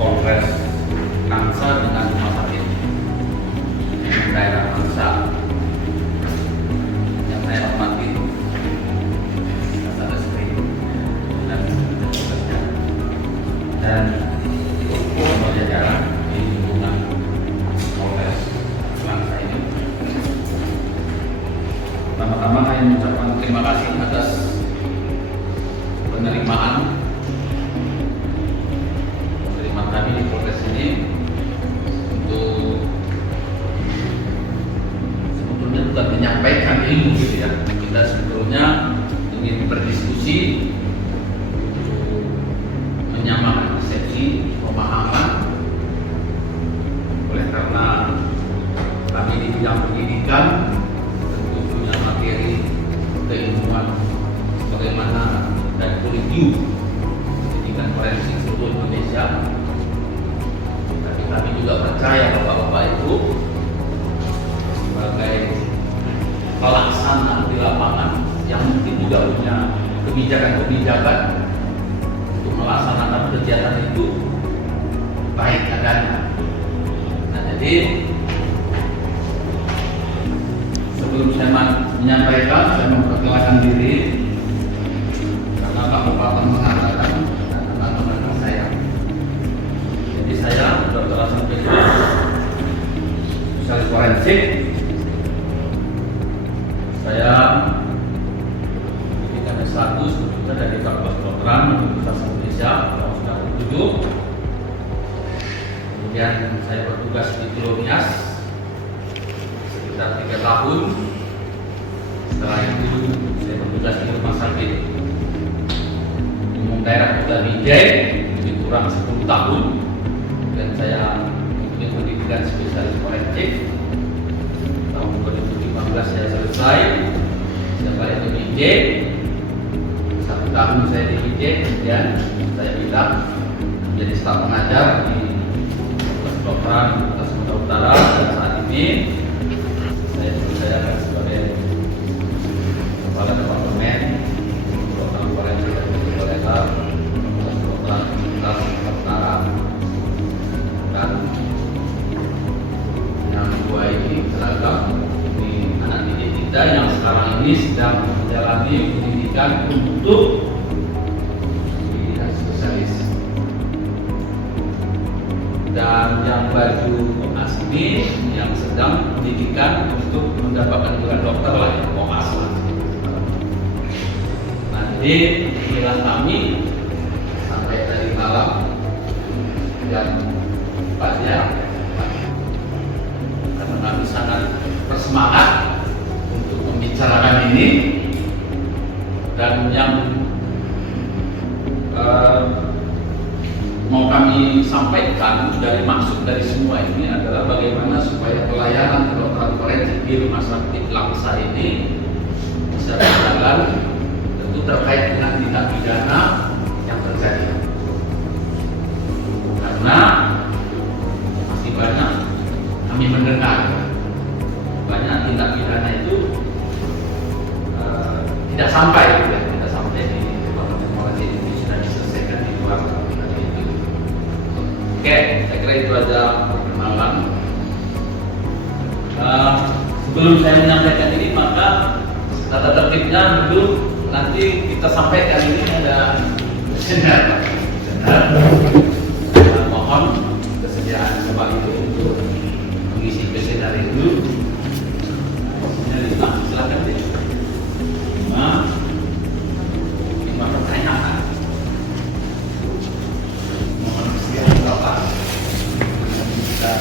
Polres Langsa dengan rumah sakit daerah Langsa yang saya hormati Kasat Reskrim dan petugasnya dan semua jajaran di lingkungan Polres Langsa ini. Pertama-tama saya mengucapkan terima kasih atas penerimaan kami di Polres ini untuk sebetulnya bukan menyampaikan ilmu gitu ya. Kita sebetulnya ingin berdiskusi, menyamakan persepsi, pemahaman. Oleh karena kami di bidang pendidikan tentu punya materi keilmuan bagaimana dan kurikulum pendidikan forensik seluruh Indonesia. Kami juga percaya Bapak-Bapak itu sebagai pelaksana di lapangan yang mungkin juga punya kebijakan-kebijakan untuk melaksanakan kegiatan itu baik adanya. Nah, jadi sebelum saya menyampaikan, saya memperkenalkan diri karena Bapak-Bapak mengatakan anak-anak saya. Jadi saya Dr. Hasan Petrus, spesialis forensik. Saya memiliki S1 sebetulnya dari Fakultas Kedokteran Universitas Indonesia tahun 1997. Kemudian saya bertugas di Kolonias sekitar 3 tahun. Setelah itu saya bertugas di Rumah Sakit Umum Daerah Kota Binjai lebih kurang 10 tahun. Dan saya mengikuti pendidikan spesialis forensik. Tahun 2015 saya selesai. Saya balik ke Binjai. 1 tahun saya di Binjai, kemudian saya pindah menjadi staf pengajar di Fakultas Kedokteran Universitas Sumatera Utara. Dan saat ini saya akan sebagai kepala departemen kedokteran forensik dan kedokteran Fakultas Kedokteran Universitas Sumatera Utara. Dan yang kedua ini seragam ini anak didik kita yang sekarang ini sedang menjalani pendidikan untuk pendidikan spesialis. Dan yang baju asli yang sedang pendidikan untuk mendapatkan gelar dokter lah, koas lah. Nah, jadi inilah kami sampai tadi malam jam 4 ya, karena kami sangat bersemangat untuk membicarakan ini. Dan yang mau kami sampaikan dari maksud dari semua ini adalah bagaimana supaya pelayanan kedokteran forensik di Rumah Sakit Langsa ini bisa berjalan, tentu terkait dengan tindak pidana yang terjadi. Karena masih banyak kami mendengar banyak tindak pidana itu tidak sampai di Departemen Forensik ini sudah diselesaikan di luar dari itu. Oke, saya kira itu aja perkenalan. Sebelum saya menyampaikan ini, maka tata tertibnya dulu nanti kita sampaikan. Ini ada senar. Mohon kesediaan Bapak itu untuk mengisi kuesioner itu. Silakan deh. 5 pertanyaan. Mohon kesediaan Bapak. Kita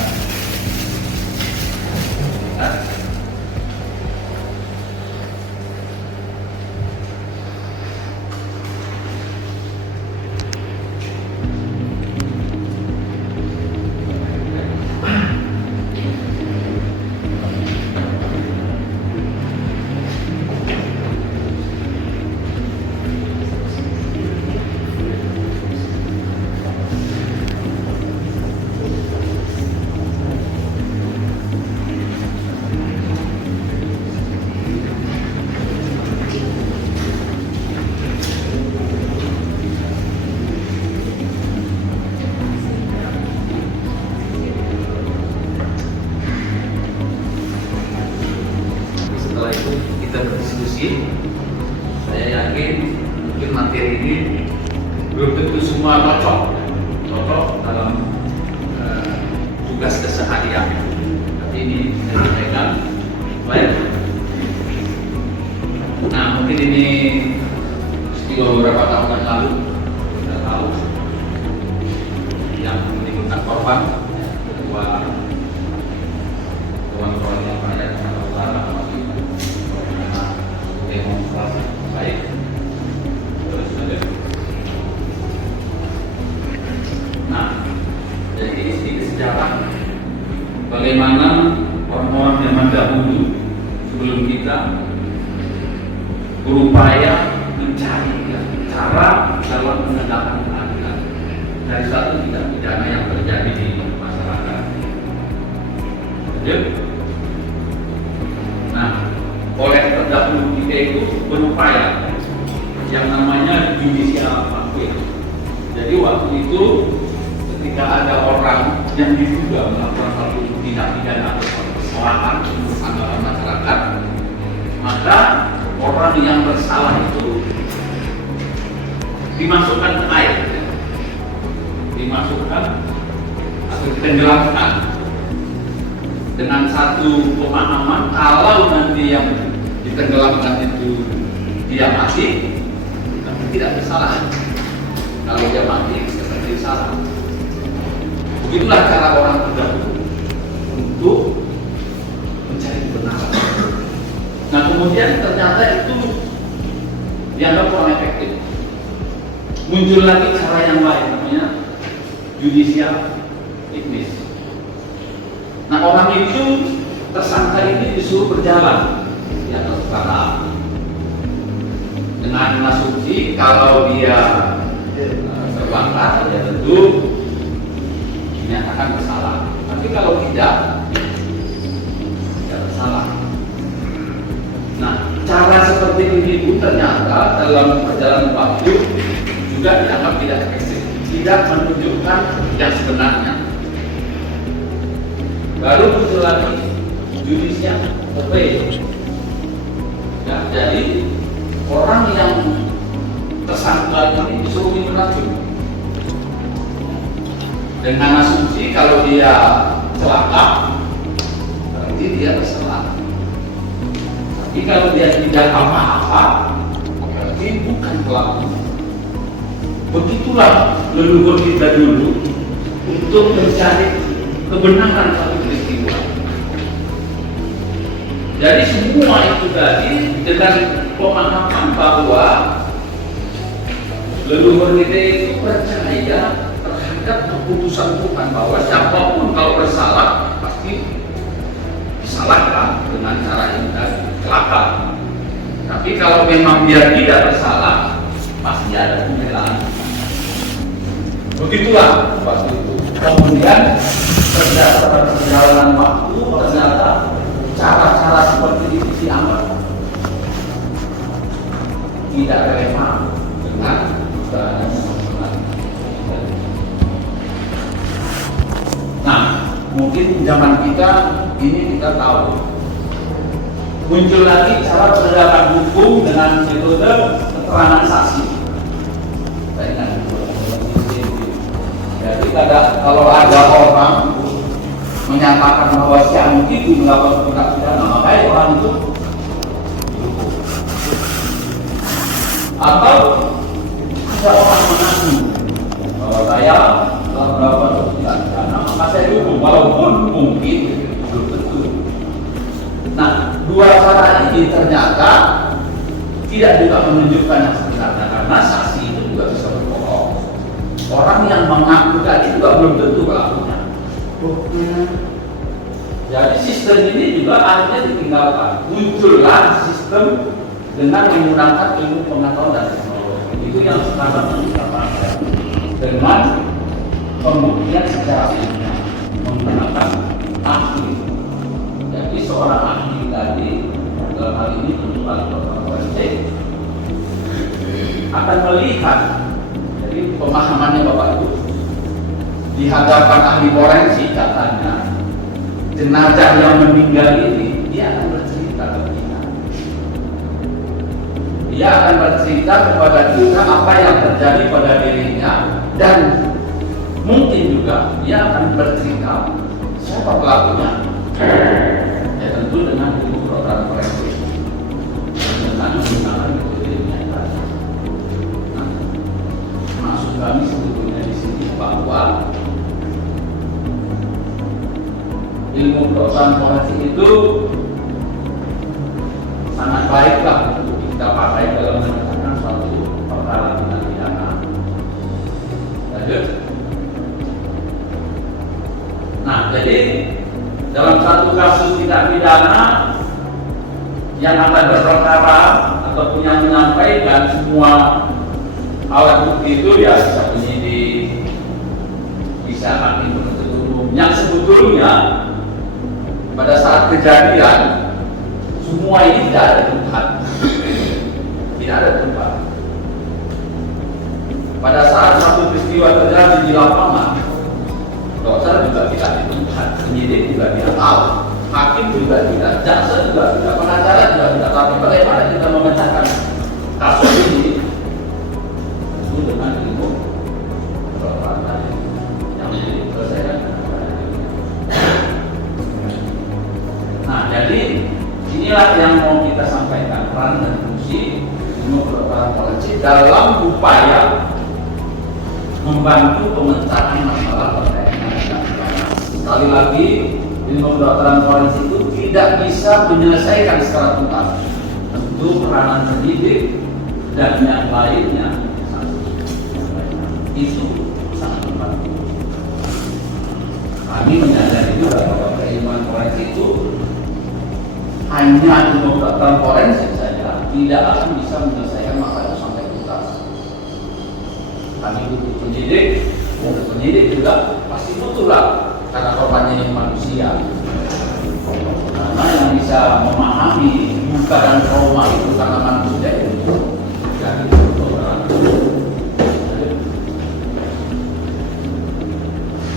aktivitas keseharian. Tapi ini saya pegang. Baik. Nah, mungkin ini beberapa tahun yang lalu kita tahu yang menimbulkan korban kedua kawan-kawan yang pada utara karena demonstrasi baik terus saja. Nah, jadi ini sedikit sejarah bagaimana orang-orang zaman dahulu sebelum kita berupaya mencari cara dalam menegakkan keadilan dari satu tindak pidana yang terjadi di masyarakat. Nah, oleh terdahulu kita itu berupaya yang namanya judicial review. Jadi waktu itu ketika ada orang yang diduga melakukan satu tindak pidana atau kesalahan untuk anggaran masyarakat, maka orang yang bersalah itu dimasukkan ke air, dimasukkan atau ditenggelamkan dengan satu pemahaman kalau nanti yang ditenggelamkan itu dia mati, tapi tidak bersalah. Kalau dia mati, seperti salah. Begitulah cara orang terdahulu untuk mencari kebenaran. Nah, kemudian ternyata itu dianggap kurang efektif. Muncul lagi cara yang lain, namanya judicial review. Nah, orang itu tersangka ini disuruh berjalan di atas tanah dengan asumsi kalau dia terlanggar, dia tentu dinyatakan bersalah. Tapi kalau tidak bersalah. Nah, cara seperti ini pun ternyata dalam perjalanan waktu juga dianggap tidak efektif, tidak menunjukkan yang sebenarnya. Baru muncul lagi judicial review. Ya, jadi orang yang tersangka ini disuruh minum racun dengan asumsi kalau dia celaka berarti dia bersalah. Tapi kalau dia tidak apa-apa berarti bukan pelaku. Begitulah leluhur kita dulu untuk mencari kebenaran satu peristiwa. Jadi semua itu tadi dengan pemahaman bahwa leluhur kita itu percaya terhadap keputusan Tuhan bahwa siapapun kalau bersalah pasti disalahkan dengan cara yang celaka. Tapi kalau memang dia tidak bersalah pasti ada pembelaan. Begitulah waktu itu. Kemudian berdasarkan perjalanan waktu ternyata cara-cara seperti itu dianggap tidak relevan dengan nah, mungkin zaman kita ini kita tahu muncul lagi cara penegakan hukum dengan metode keterangan saksi. Jadi kalau ada orang menyatakan bahwa si anu itu melakukan tindak pidana, maka orang itu dihukum. Atau ada orang mengaku bahwa saya telah melakukan tindak pidana, maka saya dihukum, walaupun mungkin belum tentu. Nah, dua cara ini ternyata tidak juga menunjukkan yang sebenarnya karena saksi itu juga bisa berbohong. Orang yang mengaku tadi juga belum tentu pelakunya. Jadi sistem ini juga akhirnya ditinggalkan. Muncullah sistem dengan menggunakan ilmu pengetahuan dan teknologi. Itu yang sekarang kita pakai dengan pembuktian secara ilmiah menggunakan ahli. Jadi seorang ahli tadi dalam hal ini untuk ahli forensik akan melihat. Jadi pemahamannya Bapak Ibu di hadapan ahli forensik katanya jenazah yang meninggal ini dia akan bercerita kepada kita. Dia akan bercerita kepada kita apa yang terjadi pada dirinya dan mungkin juga dia akan bercerita siapa pelakunya? Ya tentu dengan ilmu kedokteran forensik dengan menggunakan metode ilmiah tadi. Nah, maksud kami sebetulnya di sini bahwa ilmu kedokteran forensik itu sangat baiklah untuk kita pakai dalam menyelesaikan suatu perkara tindak pidana. Lanjut. Nah, jadi dalam satu kasus tindak pidana yang akan berperkara ataupun yang menyampaikan semua alat bukti itu ya bisa penyidik, bisa hakim penuntut umum. Yang sebetulnya pada saat kejadian semua ini tidak ada tempat, tidak ada tempat. Pada saat satu peristiwa terjadi di lapangan, dokter juga tidak di tempat, penyidik juga tidak tahu, hakim juga tidak, jaksa juga tidak, pengacara juga tidak. Tapi bagaimana kita memecahkan kasus ini? Itu dengan ilmu kedokteran tadi yang diselesaikan. Nah, jadi inilah yang mau kita sampaikan, peran dan fungsi ilmu kedokteran forensik dalam upaya membantu pemecahan masalah terkait dengan tindak pidana. Sekali lagi, ilmu kedokteran forensik itu tidak bisa menyelesaikan secara tuntas. Tentu peranan penyidik dan yang lainnya itu sangat membantu. Kami menyadari juga bahwa keilmuan forensik itu hanya ilmu kedokteran forensik saja tidak akan bisa menyelesaikan masalah itu sampai tuntas. Kami butuh penyidik juga pasti butuh lah, karena korbannya yang manusia. Karena yang bisa memahami luka dan trauma itu karena manusia itu dari kedokteran.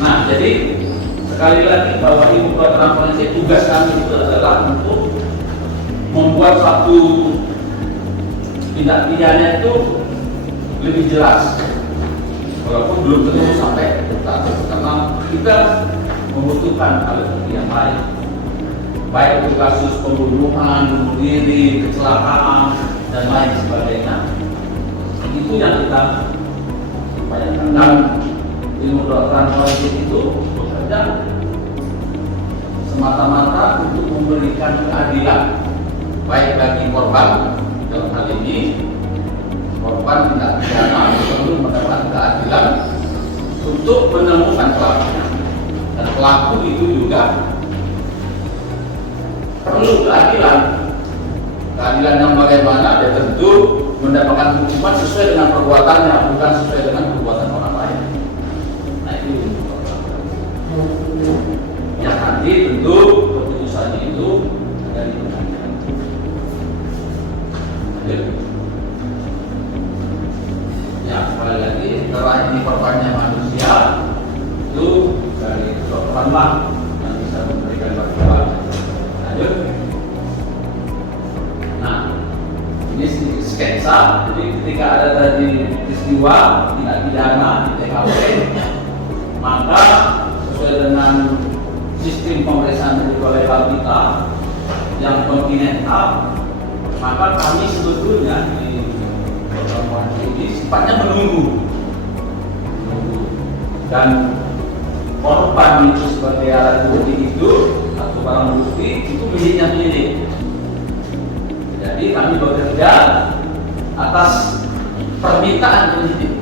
Nah, jadi sekali lagi bahwa ilmu kedokteran forensik tugas kami itu adalah untuk membuat satu tindak pidana itu lebih jelas, walaupun belum tentu sampai tuntas, karena kita membutuhkan alat bukti yang lain, baik itu kasus pembunuhan, bunuh diri, kecelakaan dan lain sebagainya. Itu yang kita upayakan. Dan ilmu kedokteran forensik itu bekerja semata-mata untuk memberikan keadilan, baik bagi korban, dalam hal ini korban tindak pidana perlu mendapat keadilan untuk menemukan pelakunya, dan pelaku itu juga perlu keadilan yang bagaimana? Ya tentu mendapatkan hukuman sesuai dengan perbuatannya, bukan sesuai dengan perbuatan orang lain. Nah, itu yang nanti tentu keputusannya itu ada di pengadilan. Ya, sekali lagi, setelah ini korbannya manusia, itu dari kedokteran lah yang bisa memberikan bantuan. Lanjut. Nah, ini sedikit sketsa. Jadi ketika ada tadi peristiwa tindak pidana di TKP, maka sesuai dengan sistem pemeriksaan legal kita yang kontinental, maka kami sebetulnya di pertemuan ini sifatnya menunggu, dan korban itu sebagai alat bukti itu atau barang bukti itu miliknya penyidik. Jadi kami bekerja atas permintaan penyidik.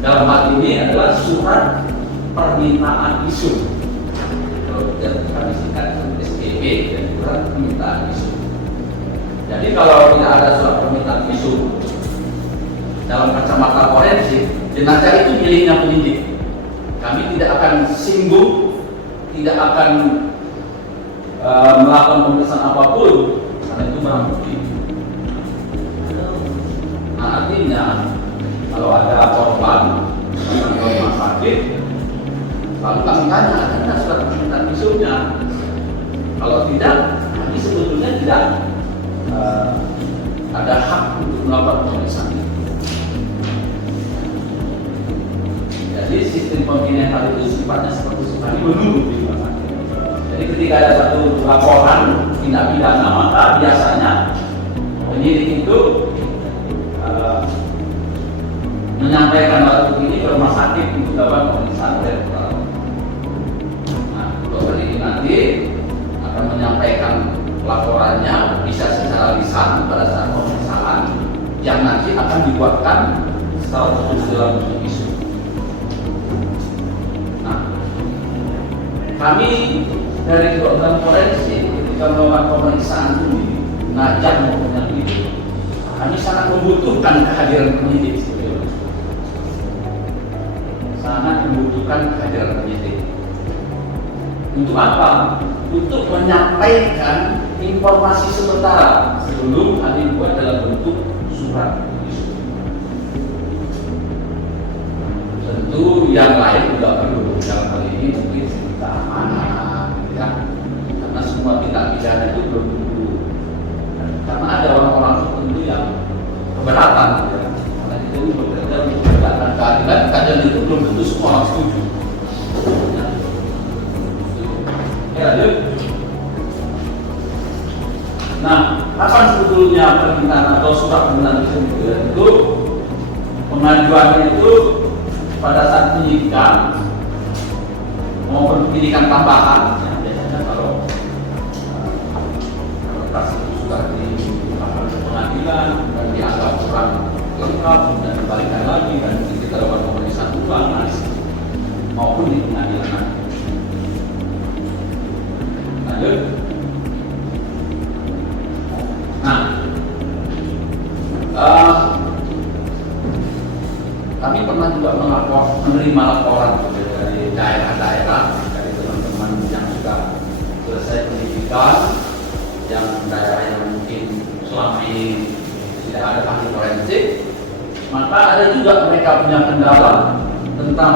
Dalam hal ini adalah surat permintaan visum. Kalau kami singkat SPP, surat permintaan visum. Jadi kalau tidak ada surat permintaan visum dalam kacamata forensik, jenazah itu miliknya penyidik. Kami tidak akan singgung, tidak akan melakukan pemeriksaan apapun, karena itu barang bukti. Nah, artinya kalau ada korban di rumah sakit, lalu kami tanya, ada surat permintaan visumnya? Kalau tidak, kami sebetulnya tidak ada hak untuk melakukan pemeriksaan. Jadi sistem kontinental itu sifatnya seperti sekali menunggu. ketika ada satu laporan tindak pidana, maka biasanya penyidik itu menyampaikan hal ini ke rumah sakit untuk dapat pemeriksaan rektal. Nah, dokter ini nanti akan menyampaikan laporannya bisa secara lisan pada saat pemeriksaan yang nanti akan dibuatkan secara khusus dalam bentuk isu. Nah, kami dari dokter forensik ketika melakukan pemeriksaan ini, ngajak maupun yang itu, kami sangat membutuhkan kehadiran penyidik. Sangat membutuhkan kehadiran penyidik. Untuk apa? Untuk menyampaikan informasi sementara sebelum hal dibuat dalam bentuk surat. Tentu yang lain juga perlu dalam hal ini mungkin keamanan, ya. Karena semua tindak pidana itu belum tentu. Karena ada orang-orang tertentu yang keberatan, ya. Karena itu bekerja untuk menegakkan keadilan, keadilan itu belum tentu semua orang setuju. Ya, lanjut. Nah, kapan sebetulnya permintaan atau surat permintaan itu pengajuannya itu pada saat penyidikan maupun penyidikan tambahan, ya, biasanya kalau kasus itu sudah dilakukan ke pengadilan dan dianggap kurang lengkap dan dibalikan lagi dan kita lakukan pemeriksaan ulang maupun di pengadilan nanti. Lanjut. Nah, kami pernah juga menerima laporan dari daerah-daerah, dari teman-teman yang sudah selesai pendidikan, yang daerah yang mungkin selama ini tidak ada ahli forensik, maka ada juga mereka punya kendala tentang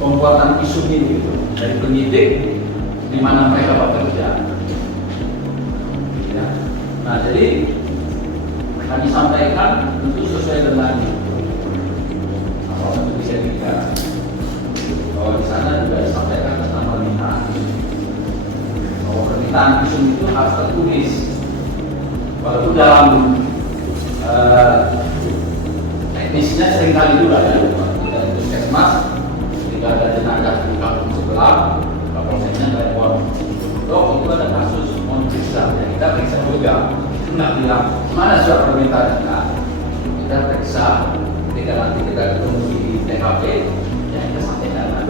pembuatan isu ini dari penyidik di mana mereka bekerja. Ya. Nah, jadi kami sampaikan tentu sesuai dengan apa yang bisa kita, bahwa di sana juga disampaikan tentang permintaan. Bahwa permintaan visum itu harus tertulis. Walaupun dalam teknisnya seringkali juga ya, dari puskesmas ketika ada jenazah di kampung sebelah, kapolseknya telepon, dok itu ada kasus mau diperiksa, ya kita periksa juga. Nggak bilang mana surat permintaan kita periksa, ketika nanti kita ketemu di TKP, ya kita sampaikan.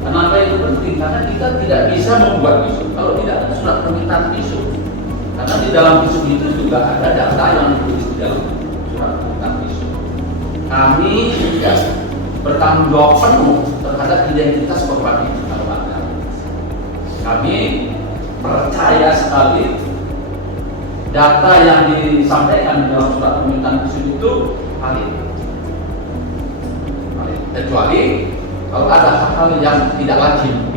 Kenapa itu penting? Karena kita tidak bisa membuat visum kalau tidak ada surat permintaan visum. Karena di dalam visum itu juga ada data yang ditulis di dalam surat permintaan visum. Kami tidak bertanggung jawab penuh terhadap identitas korban itu. Kami percaya sekali data yang disampaikan dalam surat permintaan visum itu valid. Kecuali kalau ada hal-hal yang tidak lazim,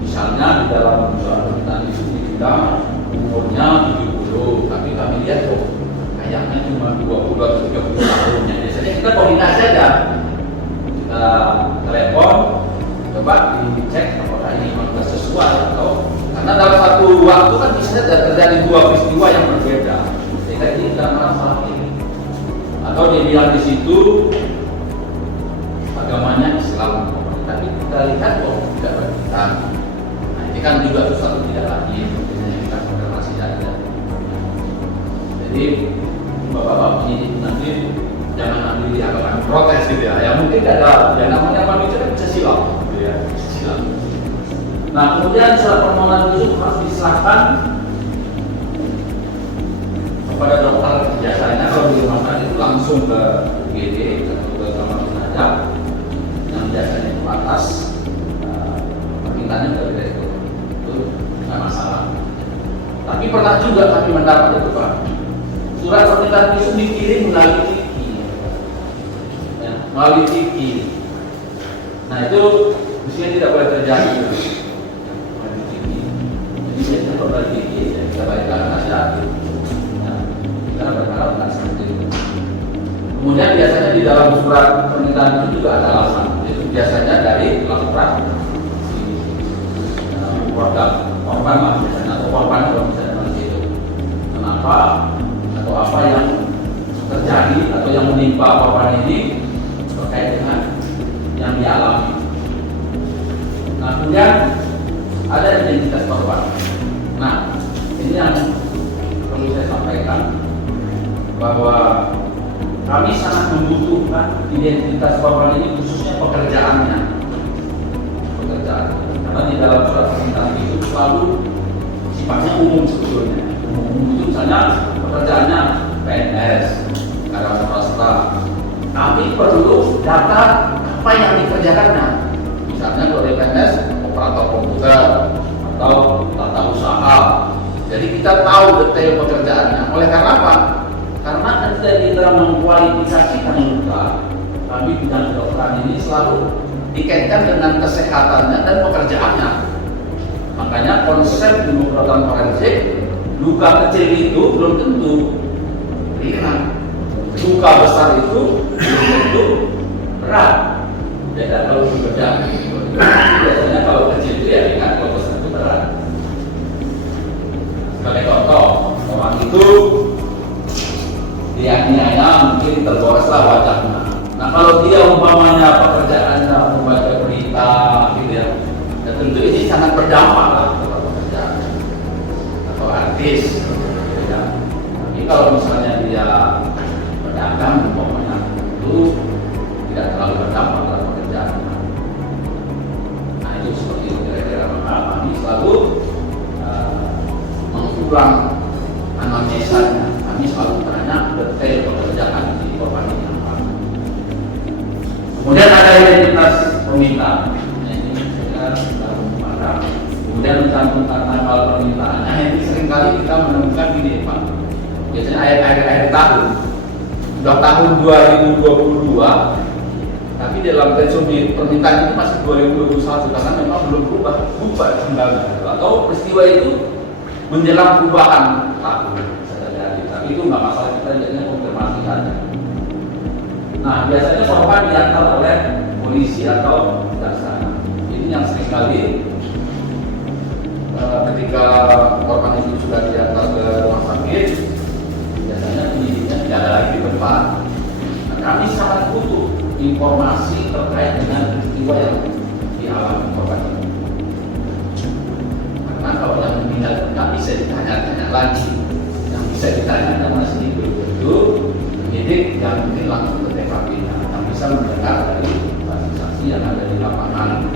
misalnya di dalam surat permintaan visum dibilang umurnya 70, tapi kami lihat kok kayaknya cuma 20 atau 30 tahun. Biasanya kita koordinasi aja, kita telepon, coba dicek apakah ini sudah sesuai atau karena dalam satu waktu kan bisa terjadi dua peristiwa yang berbeda, sehingga ini tidak masalah ini. Atau dia bilang di situ agamanya Islam, tapi kita lihat kok tidak berbeda. Nah, ini kan juga sesuatu tidak lagi yang kita konfirmasi saja. Jadi bapak-bapak ini nanti jangan ambil dianggap protes gitu ya. Yang mungkin ada yang namanya manusia bisa silap, gitu ya, silap. Nah, kemudian surat permohonan visum harus diserahkan kepada dokter. Biasanya kalau di rumah sakit itu langsung ke UGD atau ke kamar jenazah yang biasanya itu atas permintaannya dari itu nggak masalah. Tapi pernah juga kami mendapat itu Pak, surat permintaan visum dikirim melalui Tiki, ya, melalui Tiki. Nah itu mestinya tidak boleh terjadi. Biasanya berbagi kita baikkan saja. Kita berharap tidak seperti itu. Kemudian biasanya di dalam surat permintaan itu juga ada alasan. Itu biasanya dari laporan keluarga korban lah biasanya, atau korban kalau misalnya seperti itu. Kenapa atau apa yang terjadi atau yang menimpa korban ini terkait dengan yang dialami. Nah, kemudian ada identitas korban. Nah, ini yang perlu saya sampaikan, bahwa kami sangat membutuhkan identitas korban ini, khususnya pekerjaannya. Karena di dalam surat permintaan itu selalu sifatnya umum sebetulnya. Umum itu misalnya pekerjaannya PNS, karyawan swasta. Kami perlu data apa yang dikerjakannya. Misalnya kalau di PNS, operator komputer atau tata usaha. Jadi kita tahu detail pekerjaannya. Oleh karena apa? Karena ketika kita mengkualifikasikan luka, kami bidang kedokteran ini selalu dikaitkan dengan kesehatannya dan pekerjaannya. Makanya konsep ilmu kedokteran forensik, luka kecil itu belum tentu ringan, luka besar itu belum tentu berat. Beda kalau berbeda. Biasanya kalau kecil itu ya ringan, kalau besar itu berat. Sebagai contoh, orang itu dianiaya mungkin tergoreslah wajahnya. Nah, kalau dia umpamanya pekerjaannya membaca berita gitu ya, dan tentu ini sangat berdampak lah kalau pekerjaan atau artis gitu ya. Tapi kalau misalnya dia pedagang umpamanya, itu tidak terlalu berdampak dalam pekerjaannya. Nah, itu seperti itu kira-kira. Maka kami selalu mengulang anamnesanya. Kami selalu tanya detail pekerjaan di korban ini. Kemudian ada identitas peminta. Ini saya baru memandang. Kemudian mencantumkan tanggal permintaannya. Ini seringkali kita menemukan gini, Pak. Biasanya akhir tahun, sudah tahun 2022, tapi dalam resumé permintaan itu masih 2021 karena memang belum berubah kembali. Atau peristiwa itu menjelang perubahan tahun bisa terjadi. Tapi itu nggak masalah, kita jadinya konfirmasi saja. Nah, biasanya korban diantar oleh polisi atau jaksa. Ini yang seringkali ketika korban itu sudah diantar ke rumah sakit, biasanya penyidiknya tidak ada lagi di tempat. Nah, kami sangat butuh informasi terkait dengan peristiwa yang dialami korban ini. Karena kalau yang meninggal nggak bisa ditanya-tanya lagi, yang bisa ditanya masih itu penyidik yang mungkin langsung ke TKP, yang bisa mendengar dari saksi-saksi yang ada di lapangan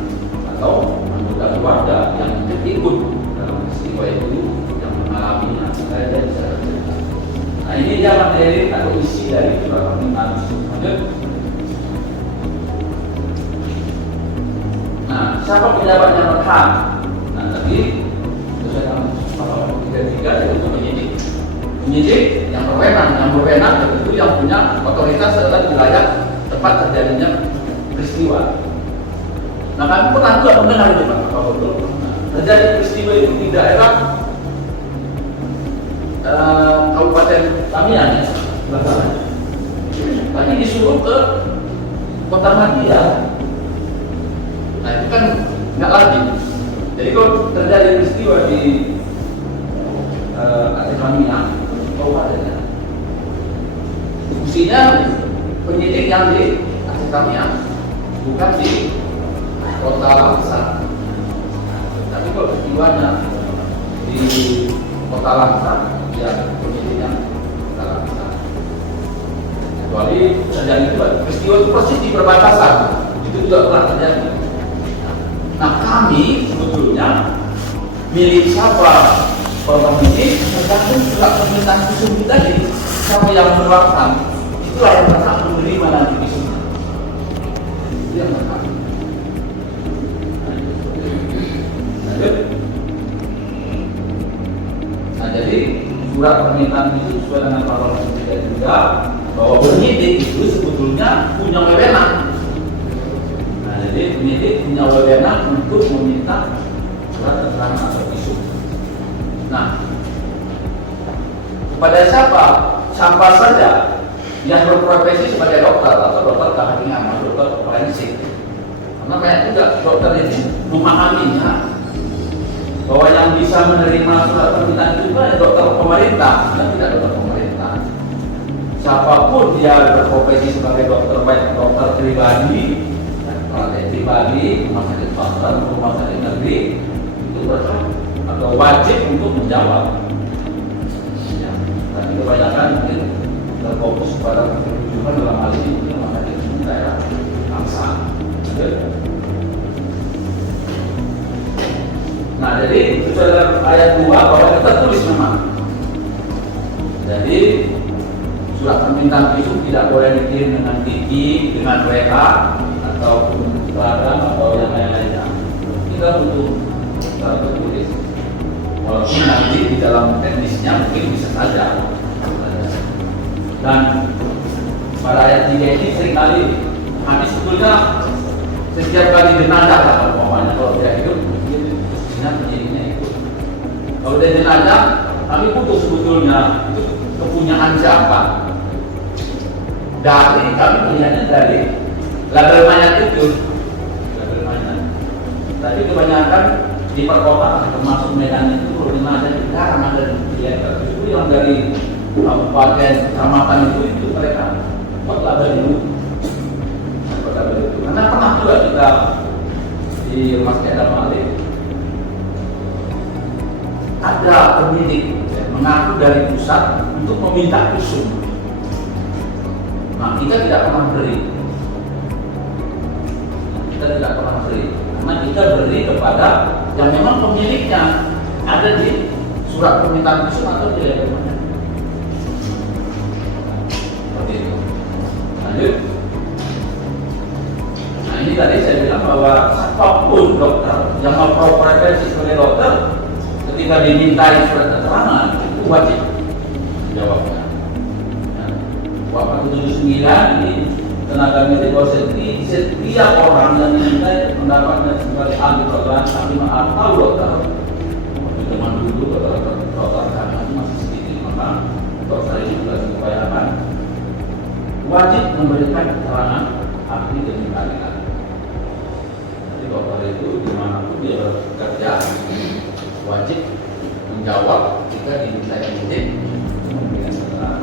atau anggota keluarga yang mungkin ikut dalam peristiwa itu yang mengalaminya. Saya tidak bisa cerita. Nah, ini dia materi atau isi dari surat permintaan tersebut. Nah, siapa pejabat yang berhak? Nah, tadi sesuai dengan pasal 33 yaitu penyidik. Penyidik yang berwenang tentu yang punya otoritas adalah wilayah tempat terjadinya peristiwa. Nah, kami pernah juga mendengar itu Pak, kalau betul terjadi peristiwa itu di daerah Kabupaten Tamiang ya, tadi disuruh ke Kota Madia. Nah, itu kan nggak lagi. Jadi kalau terjadi peristiwa di Aceh Tamiang, kabupatennya, fungsinya penyidik yang di Aceh Tamiang, bukan di Kota Langsa. Tapi kalau peristiwanya di Kota Langsa, ya penyidiknya Kota Langsa. Kecuali terjadi peristiwa itu persis di perbatasan, itu juga pernah terjadi. Nah, kami sebetulnya milik siapa korban ini tergantung surat permintaan visum kita tadi. Siapa yang mengeluarkan, itulah yang berhak menerima nanti visumnya. Itu yang berhak. Nah, jadi surat permintaan itu sesuai dengan pasal 33 bahwa penyidik itu sebetulnya punya wewenang. Nah, jadi penyidik punya wewenang untuk meminta surat keterangan atau visum. Nah, kepada siapa saja yang berprofesi sebagai dokter atau dokter kehakiman atau dokter forensik. Karena banyak juga dokter ini memahaminya bahwa yang bisa menerima surat permintaan itu adalah dokter pemerintah, dan tidak dokter pemerintah. Siapapun dia berprofesi sebagai dokter, baik dokter pribadi, praktek pribadi, rumah sakit swasta, rumah sakit negeri, itu berhak atau wajib untuk menjawab. Ya, tapi kebanyakan mungkin terfokus pada rujukan dalam hal ini rumah sakit umum daerah bangsa. Nah, jadi itu dalam ayat 2 bahwa kita tulis memang. Jadi surat permintaan visum tidak boleh dikirim dengan tiki, dengan WA atau Instagram atau yang lain-lainnya. Kita butuh tertulis. Walaupun nanti di dalam teknisnya mungkin bisa saja. Dan pada ayat 3 ini seringkali kami sebetulnya setiap kali jenazah lah kalau dia hidup mungkin penyidikannya itu. Kalau dia jenazah kami butuh sebetulnya itu kepunyaan siapa. Dari kami melihatnya dari label mayat itu, label mayat. Tapi kebanyakan di perkotaan termasuk Medan itu jenazah jarang ada di itu yang dari kabupaten kecamatan itu mereka buat label itu. Karena pernah juga kita di rumah sakit Adam Malik ada penyidik mengaku dari pusat untuk meminta visum. Nah, kita tidak pernah beri. Karena kita beri kepada yang memang pemiliknya ada di surat permintaan visum atau di labelnya. Seperti itu. Lanjut. Nah, ini tadi saya bilang bahwa apapun dokter yang memprofesi sebagai dokter, ketika dimintai surat keterangan itu wajib jawabnya. Bapak 79 ini tenaga medis Polri, setiap orang yang dimintai pendapatnya sebagai ahli kedokteran atau dokter, zaman dulu dokter kami masih sedikit, maka dokter ini juga diupayakan wajib memberikan keterangan ahli demi keadilan. Jadi dokter itu dimanapun dia bekerja wajib menjawab jika dimintai penyidik memberikan keterangan.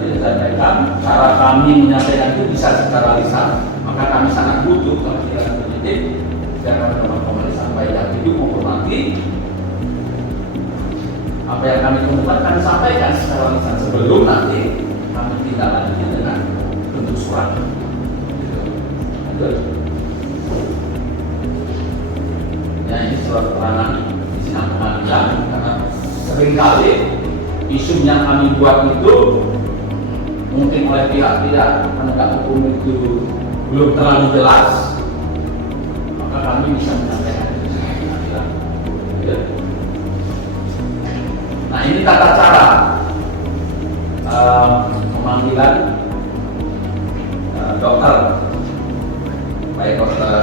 Disampaikan, cara kami menyampaikan itu bisa secara lisan, maka kami sangat butuh kalau tidak penyidik jangan teman-teman disampaikan hidup maupun mati. Apa yang kami temukan kami sampaikan secara lisan sebelum nanti kami tidak lanjutkan dengan bentuk surat. Ya, ini surat keterangan di sidang pengadilan karena seringkali visum yang kami buat itu mungkin oleh pihak penegak hukum itu belum terlalu jelas, maka kami bisa menyampaikan itu secara pengadilan. Nah, ini tata cara pemanggilan dokter, baik dokter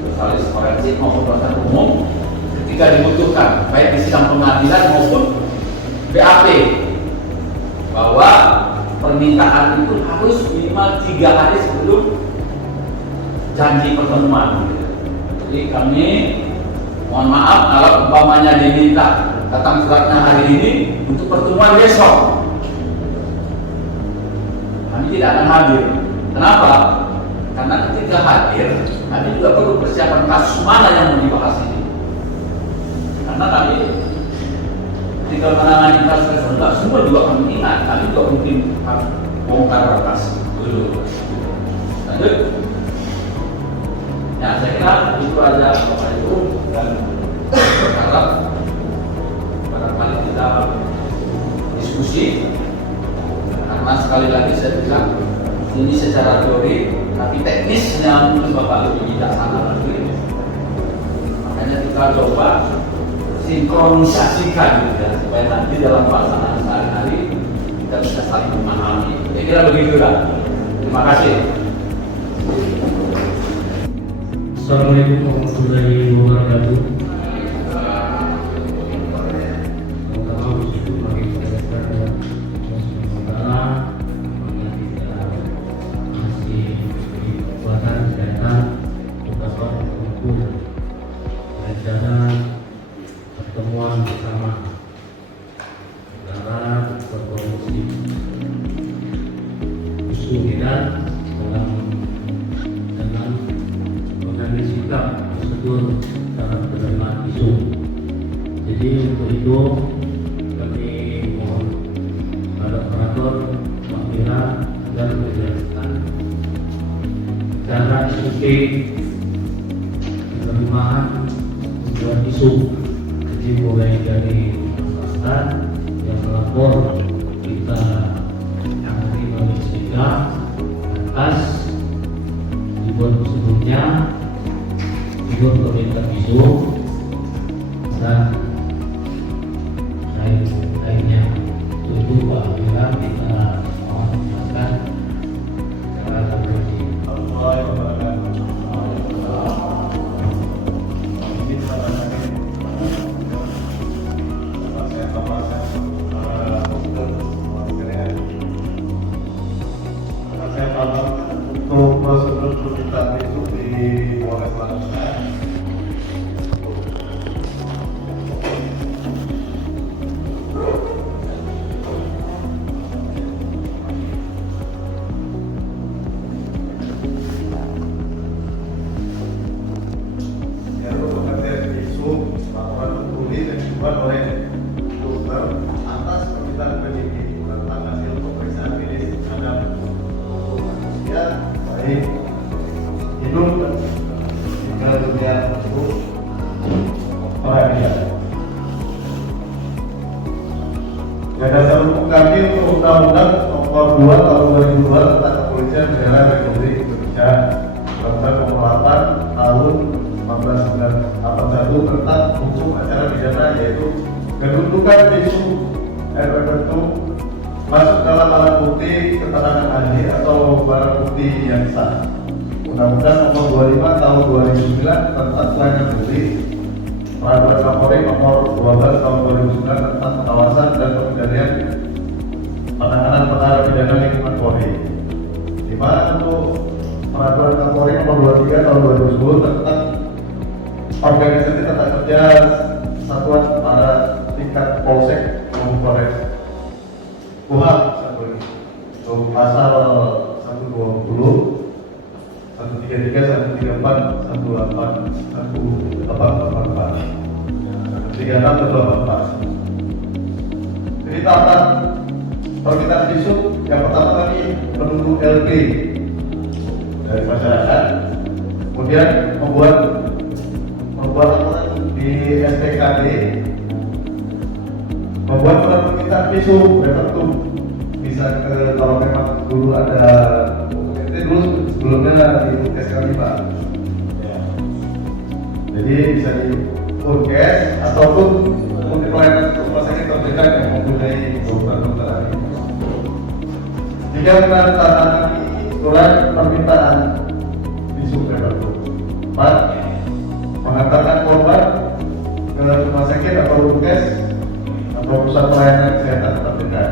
spesialis forensik maupun dokter umum ketika dibutuhkan, baik di sidang pengadilan maupun BAP, bahwa permintaan itu harus minimal 3 hari sebelum janji pertemuan. Jadi kami mohon maaf kalau umpamanya diminta datang suratnya hari ini untuk pertemuan besok, kami tidak akan hadir. Kenapa? Karena ketika hadir kami juga perlu persiapan kasus mana yang mau dibahas ini. Karena kami ketika menangani kasus enggak semua juga kami ingat, kami juga mungkin bongkar berkas dulu. Lanjut. Ya, saya kira itu aja Bapak Ibu, dan berharap barangkali kita diskusi, karena sekali lagi saya bilang ini secara teori, tapi teknisnya mungkin Bapak lebih bijaksana lagi. Makanya kita coba sinkronisasikan gitu ya, supaya nanti dalam pelaksanaan sehari-hari kita bisa saling memahami. Saya kira begitu lah. Terima kasih. Assalamualaikum warahmatullahi wabarakatuh. Tugas sikap prosedur dalam penerimaan isu. Jadi untuk itu kami mohon pada operator panggilan dan menjelaskan cara SOP penerimaan membuat isu. Jadi mulai dari masyarakat yang melapor, kita menerima sikap atas dibuat prosedurnya, dibuat permintaan isu dan lainnya. Itu Pak Amira, kita mohon menjelaskan cara terjadi. Untuk prosedur permintaan itu di Polres Lamongan. Ya, untuk pengertian isu bahwa tulis yang dibuat oleh dokter atas permintaan penyidik tentang hasil pemeriksaan medis terhadap manusia baik hidup dan meninggal dunia tersebut perhatian. Ya, dasar hukum kami untuk Undang-Undang Nomor 2 Tahun 2002 tentang Kepolisian Negara Republik Indonesia, Undang-Undang Nomor 8 Tahun 1981 tentang hukum acara pidana, yaitu kedudukan isu tertentu masuk dalam alat bukti, keterangan ahli atau barang bukti yang sah. Undang-Undang Nomor 25 Tahun 2009 tentang pelayanan publik, Peraturan Kapolri Nomor 12 Tahun 2009 tentang pengawasan dan pengendalian penanganan perkara pidana lingkungan Polri. Di mana untuk Peraturan Kapolri Nomor 23 Tahun 2010 tentang organisasi tata kerja satuan pada tingkat polsek maupun polres. KUHP untuk pasal 120, 133, 134, 188, 184, 36, 184. Jadi tahapan permintaan isu yang pertama tadi menuntut LP dari masyarakat, kemudian membuat laporan di SPKD, membuat surat permintaan isu tertentu. Bisa kalau memang dulu ada dulu sebelumnya di UTS Pak. Ya. Jadi bisa di UTS ataupun untuk pelayanan rumah sakit terdekat yang mempunyai dokter ahli. Jika menandatangani surat permintaan isu tertentu, 4. Mengantarkan korban ke rumah sakit atau UTS atau pusat pelayanan kesehatan terdekat.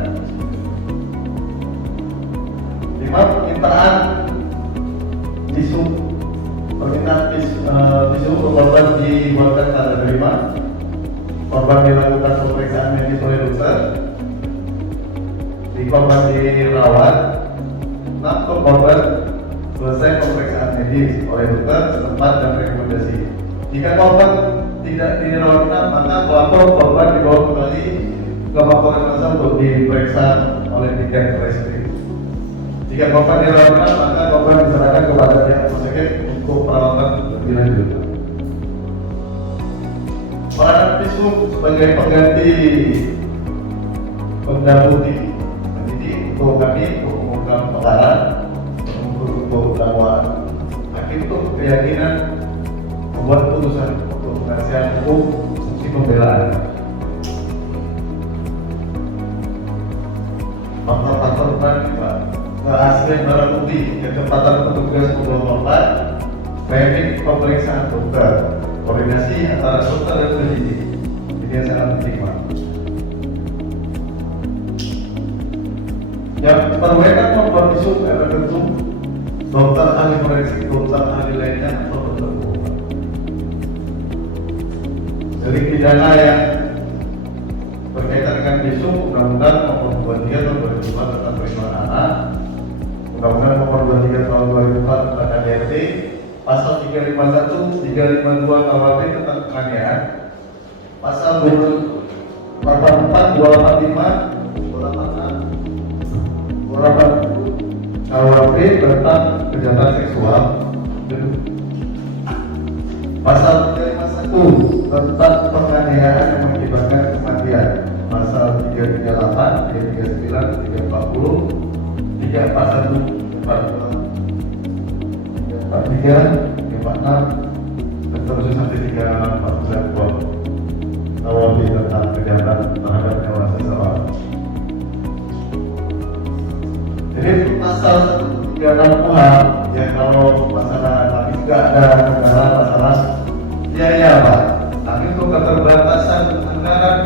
5. Permintaan isu korban dibuatkan tanda terima, korban dilakukan pemeriksaan medis oleh dokter, di korban dirawat. 6. Korban selesai pemeriksaan medis oleh dokter setempat dan rekomendasi. Jika korban tidak dirawat, maka pelapor korban dibawa kembali ke Mapolres Lamongan untuk diperiksa oleh tiket reskrim. Jika korban dirawat, maka korban diserahkan kepada pihak rumah sakit untuk perawatan lebih lanjut. Peranan visum sebagai pengganti pendahului, jadi untuk kami untuk mengungkap perkara, untuk dakwaan, hakim itu keyakinan membuat putusan untuk penasihat hukum fungsi pembelaan. Faktor-faktor tadi Pak, keaslian barang bukti, kecepatan petugas membawa korban, framing pemeriksaan dokter, koordinasi antara dokter dan penyidik. Ini yang sangat penting Pak. Yang berwenang membuat isu tertentu, dokter ahli forensik, dokter ahli lainnya atau dokter umum. Delik pidana yang berkaitan dengan isu Undang-Undang Nomor 23 Tahun 2004 tentang Perlindungan Anak, Undang-Undang Nomor 23 Tahun 2004 tentang KDRT, pasal 351, 352 KUHP tentang penganiayaan, pasal 284, 285, 286, 287 KUHP tentang kejahatan seksual, pasal 351 tentang penganiayaan yang mengakibatkan kematian, pasal 338, 339, 340, 341, 343, 346, dan terus sampai 349 KUHP tentang kejahatan terhadap nyawa seseorang. Jadi pasal 136 KUHP ya, kalau masalah tapi juga ada masalah biaya Pak. Tapi untuk keterbatasan anggaran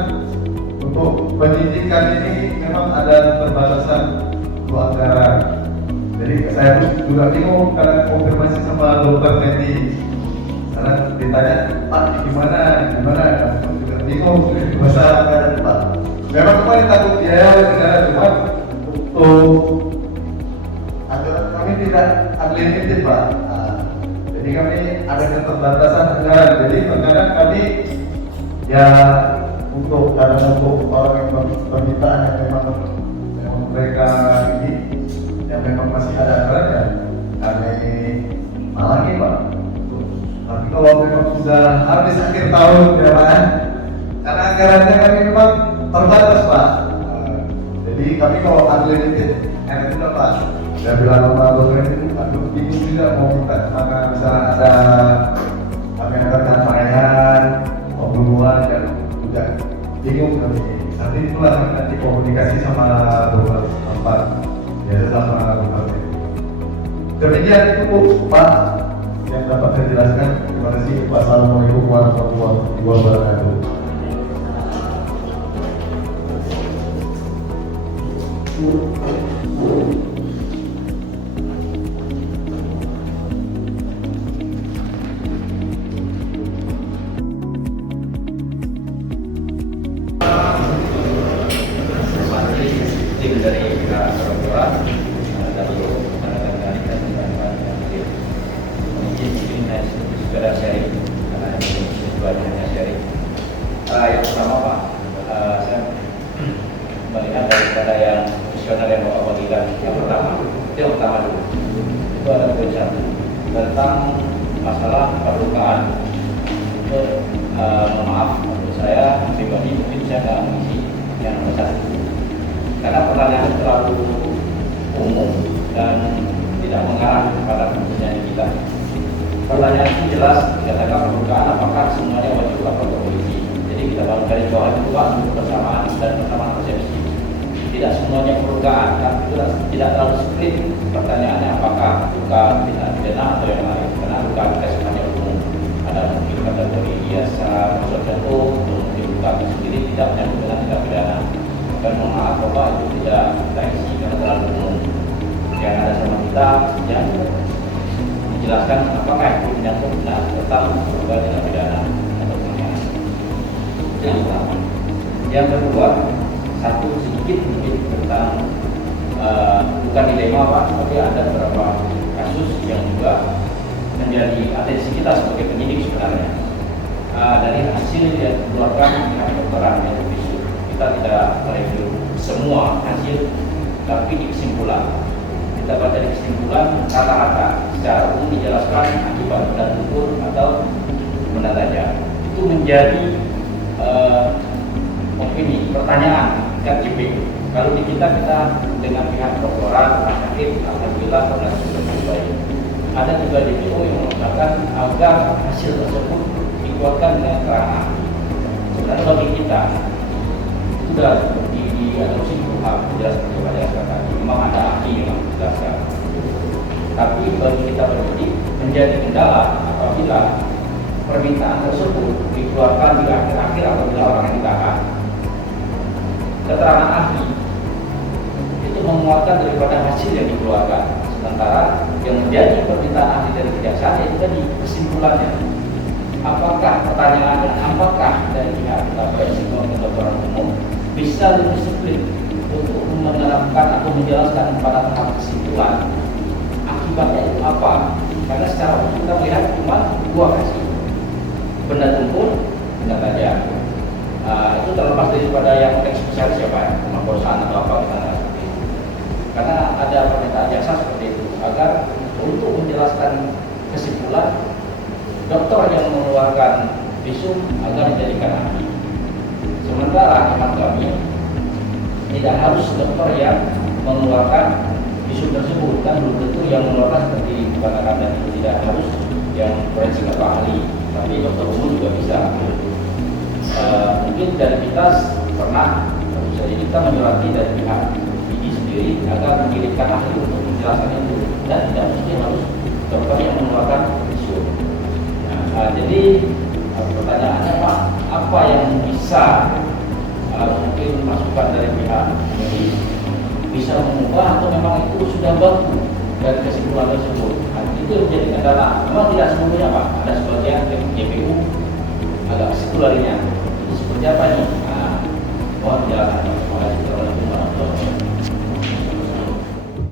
untuk pendidikan ini memang ada keterbatasan untuk anggaran. Jadi saya juga bingung karena konfirmasi sama dokter Neti. Karena ditanya Pak gimana, aku juga bingung masalah anggaran Pak. Memang kemarin takut biaya negara, cuma untuk anggaran kami tidak unlimited Pak. Jadi kami ada keterbatasan anggaran. Jadi terkadang kami ya untuk orang yang permintaan yang memang mereka ini yang memang masih ada anggaran ya kami halangi Pak. Tapi kalau memang sudah habis akhir tahun ya Pak, karena anggarannya kami memang terbatas Pak. Jadi kami kalau unlimited enak juga Pak. Saya bilang sama dokter itu, aduh bingung juga mau minta kemana, misalnya ada kami ada penganiayaan, pembunuhan dan juga bingung kami. Nanti itulah nanti komunikasi sama dokter tempat, ya sama dokter. Demikian itu Pak yang dapat saya jelaskan. Terima kasih. Wassalamualaikum warahmatullahi wabarakatuh. Tim dari pihak kedokteran dari mengendalikan dan mungkin saya segera sharing karena ini tujuannya sharing. Yang pertama Pak, saya melihat daripada yang visioner yang Bapak bagikan yang pertama dulu itu ada poin 1 tentang masalah perlukaan. Mohon maaf menurut saya pribadi mungkin saya nggak mengisi yang nomor 1 karena pertanyaan terlalu umum dan tidak mengarah kepada pertanyaan kita. Pertanyaan itu jelas dikatakan perlukaan apakah semuanya wajib lapor ke polisi. Jadi kita baru garis bawah itu Pak untuk persamaan dan persamaan persepsi. Tidak semuanya perlukaan, tapi tidak terlalu split pertanyaannya apakah luka tidak pidana atau yang lain. Karena luka kita semuanya umum. Ada mungkin kategori biasa, maksud jatuh, mungkin luka sendiri tidak menyangkut dengan tindak pidana. Dan mohon maaf Bapak itu tidak kita isi karena terlalu umum. Yang ada sama kita yang menjelaskan apakah itu menyangkut dengan tentang luka tindak pidana atau penganiayaan. Yang pertama. Yang kedua, satu sedikit mungkin tentang bukan dilema Pak, tapi ada beberapa kasus yang juga menjadi atensi kita sebagai penyidik sebenarnya. Dari hasil yang dikeluarkan pihak kedokteran yaitu visu, kita tidak mereview semua hasil, tapi di kesimpulan kita baca di kesimpulan rata-rata secara umum dijelaskan akibat benda tutur atau benda tajam. Itu menjadi opini, pertanyaan, KJP. Kalau di kita dengan pihak kedokteran, rumah sakit, alhamdulillah koordinasi sudah cukup baik. Ada juga DPO yang mengatakan agar hasil tersebut dikeluarkan dengan keterangan. Sebenarnya bagi kita sudah seperti di adopsi KUHP jelas seperti pada katakan. Memang ada ahli yang menjelaskan. Tapi bagi kita penyidik menjadi kendala apabila permintaan tersebut dikeluarkan di akhir-akhir apabila orang yang ditahan. Keterangan ahli itu menguatkan daripada hasil yang dikeluarkan. Sementara yang menjadi permintaan ahli dari kejaksaan itu tadi kesimpulannya. Apakah pertanyaannya, apakah dari pihak kedokteran umum bisa lebih split untuk menerapkan atau menjelaskan pada tahap kesimpulan akibatnya itu apa? Karena secara umum kita melihat cuma dua versi, benda tumpul, benda tajam. Itu terlepas daripada yang spesialis ya Pak, perusahaan atau apa misalnya seperti itu. Karena ada pernyataan jaksa seperti itu, agar untuk menjelaskan kesimpulan dokter yang mengeluarkan visum agar dijadikan ahli. Sementara hemat kami tidak harus dokter yang mengeluarkan visum tersebut, kan belum tentu yang mengeluarkan seperti katakan tadi, tidak harus yang forensik atau ahli, tapi dokter umum juga bisa. Mungkin dari kita pernah jadi kita menyurati dari pihak PD sendiri agar mengirimkan ahli untuk menjelaskan itu, dan tidak mesti harus dokter yang mengeluarkan visum. Jadi pertanyaannya Pak, apa yang bisa mungkin masukan dari pihak medis bisa mengubah atau memang itu sudah baku dari kesimpulan tersebut? Itu menjadi kendala. Memang tidak semuanya Pak, ada sebagian JPU agak kesimpulannya itu seperti apa nih?